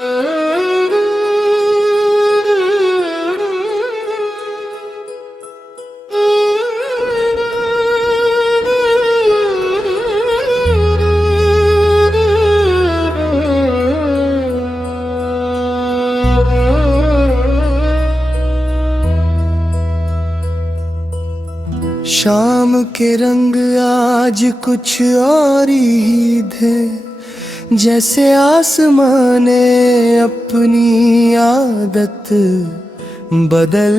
शाम के रंग आज कुछ और ही थे, जैसे आसमां ने अपनी आदत बदल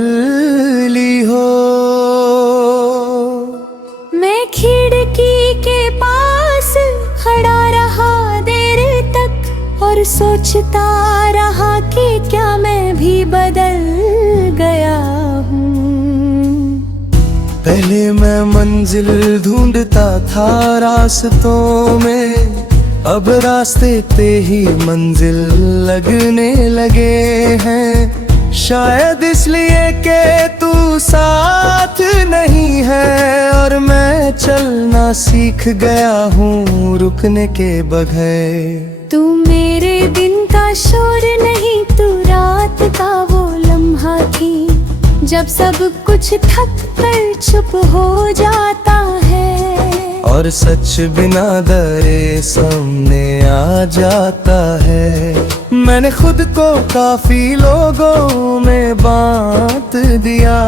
ली हो। मैं खिड़की के पास खड़ा रहा देर तक और सोचता रहा कि क्या मैं भी बदल गया हूँ। पहले मैं मंजिल ढूंढता था रास्तों में, अब रास्ते पे ही मंजिल लगने लगे हैं। शायद इसलिए कि तू साथ नहीं है और मैं चलना सीख गया हूँ रुकने के बगैर। तू मेरे दिन का शोर नहीं, तू रात का वो लम्हा थी जब सब कुछ थक कर चुप हो जाता है और सच बिना डरे सामने आ जाता है। मैंने खुद को काफी लोगों में बांट दिया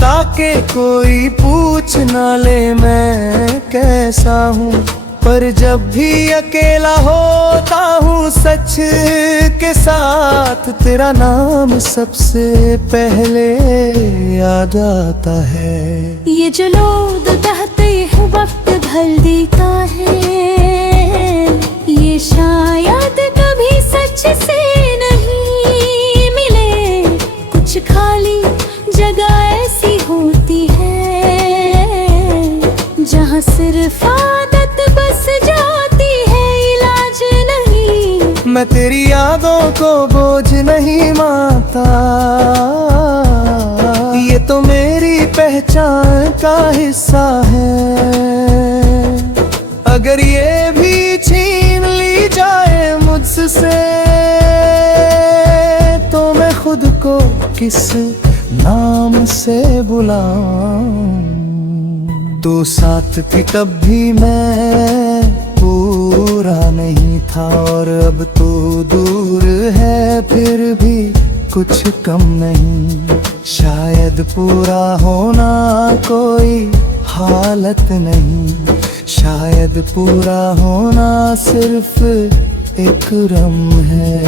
ताकि कोई पूछ ना ले मैं कैसा हूँ, पर जब भी अकेला होता हूँ सच के साथ तेरा नाम सबसे पहले याद आता है। ये जो लोग कहते हैं वक्त ढल देता है, ये शायद कभी सच से नहीं मिले। कुछ खाली जगह ऐसी होती है जहाँ सिर्फ आदत बस जाती है, इलाज नहीं। मैं तेरी यादों को बोझ नहीं मानता, ये तो मेरी पहचान का हिस्सा है। अगर ये भी छीन ली जाए मुझसे तो मैं खुद को किस नाम से बुलाऊं। तो साथ थी तब भी मैं पूरा नहीं था और अब तो दूर है फिर भी कुछ कम नहीं। शायद पूरा होना कोई हालत नहीं, शायद पूरा होना सिर्फ एक रम है।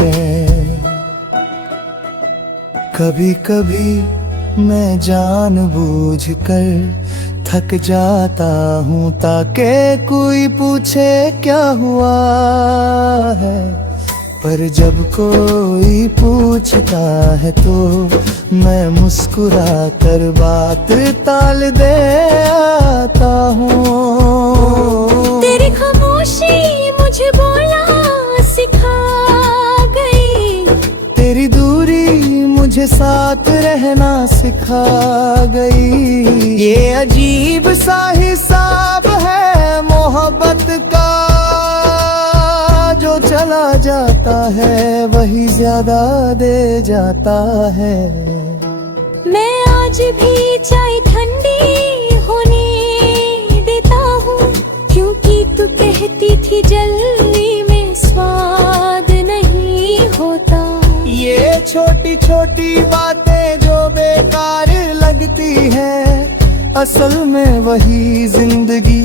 कभी कभी मैं जानबूझकर थक जाता हूँ ताकि कोई पूछे क्या हुआ है, पर जब कोई पूछता है तो मैं मुस्कुरा कर बात टाल दे आता हूँ। तेरी खामोशी मुझे बोलना सिखा गई, तेरी दूरी मुझे साथ रहना सिखा गई। ये अजीब सा हिसाब है मोहब्बत का, जो चला जाता है वही ज्यादा दे जाता है। मैं आज भी चाय ठंडी होने देता हूँ क्योंकि तू कहती थी जल्दी में स्वाद नहीं होता। ये छोटी छोटी बातें जो बेकार लगती हैं असल में वही जिंदगी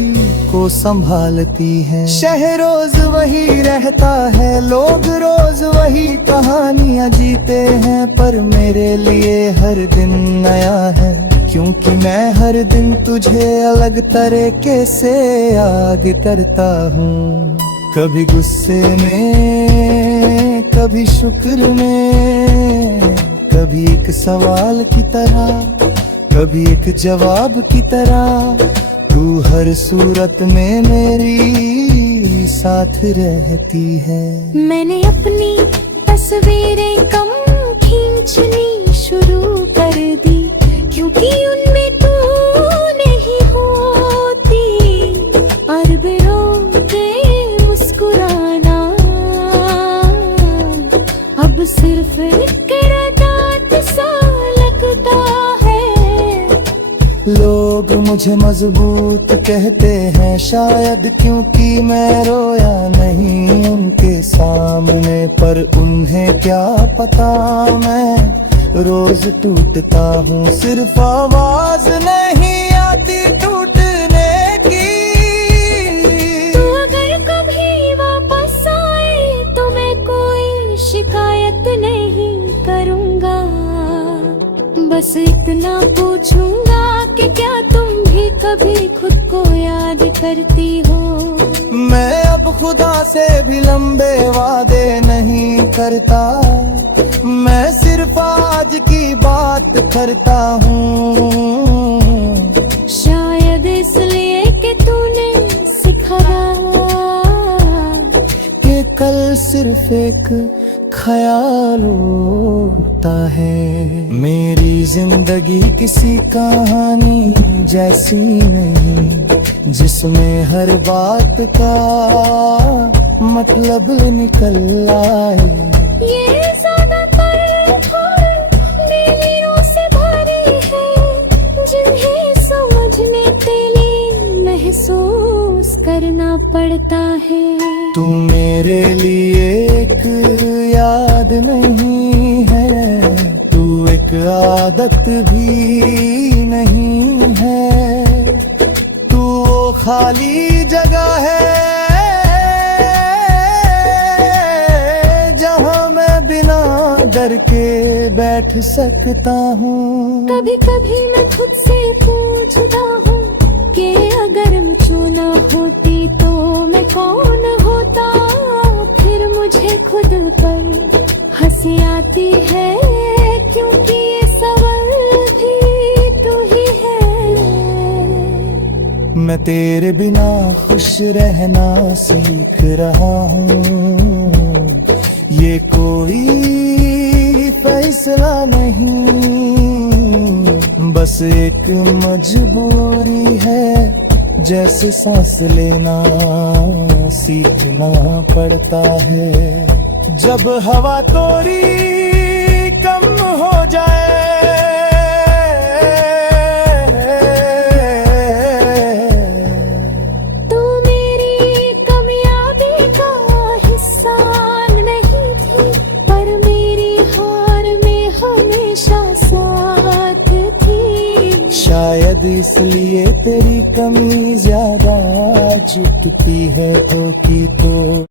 को संभालती है। शहर रोज वही रहता है, लोग रोज वही कहानियां जीते हैं, पर मेरे लिए हर दिन नया है क्योंकि मैं हर दिन तुझे अलग तरीके से याद करता हूँ। कभी गुस्से में, कभी शुक्र में, कभी एक सवाल की तरह, कभी एक जवाब की तरह। तू हर सूरत में मेरी साथ रहती है। मैंने अपनी तस्वीरें कम खींचनी शुरू कर दी क्योंकि उनमें तू नहीं होती। और बिरो के मुस्कुराना मुझे मजबूत कहते हैं शायद क्योंकि मैं रोया नहीं उनके सामने, पर उन्हें क्या पता मैं रोज टूटता हूँ। सिर्फ आवाज नहीं आती टूटने की। तू अगर कभी वापस आए तो मैं कोई शिकायत नहीं करूँगा, बस इतना पूछूंगा कि क्या तुम भी कभी खुद को याद करती हो। मैं अब खुदा से भी लंबे वादे नहीं करता, मैं सिर्फ आज की बात करता हूँ। शायद इसलिए कि तूने सिखाया कि कल सिर्फ एक ख्याल होता है। मेरी जिंदगी किसी कहानी जैसी नहीं जिसमें हर बात का मतलब निकल आए। ये ज्यादातर बेलियों से भरी है जिन्हें समझने के लिए महसूस करना पड़ता है। तू मेरे लिए एक याद नहीं है, तू एक आदत भी नहीं है, तू वो खाली जगह है जहां मैं बिना डर के बैठ सकता हूँ। कभी कभी मैं खुद से पूछता हूँ कि अगर मैं ना होती तो मैं कौन होता। फिर मुझे खुद पर हंसी आती है क्योंकि ये सवाल भी तू ही है। मैं तेरे बिना खुश रहना सीख रहा हूँ, ये कोई फैसला नहीं, बस एक मजबूरी है। जैसे सांस लेना सीखना पड़ता है। जब हवा थोड़ी कम हो जाए तू मेरी कामयाबी का हिस्सा नहीं थी, पर मेरी हार में हमेशा साथ थी। शायद इसलिए तेरी कमी ज्यादा चुभती है तो की तो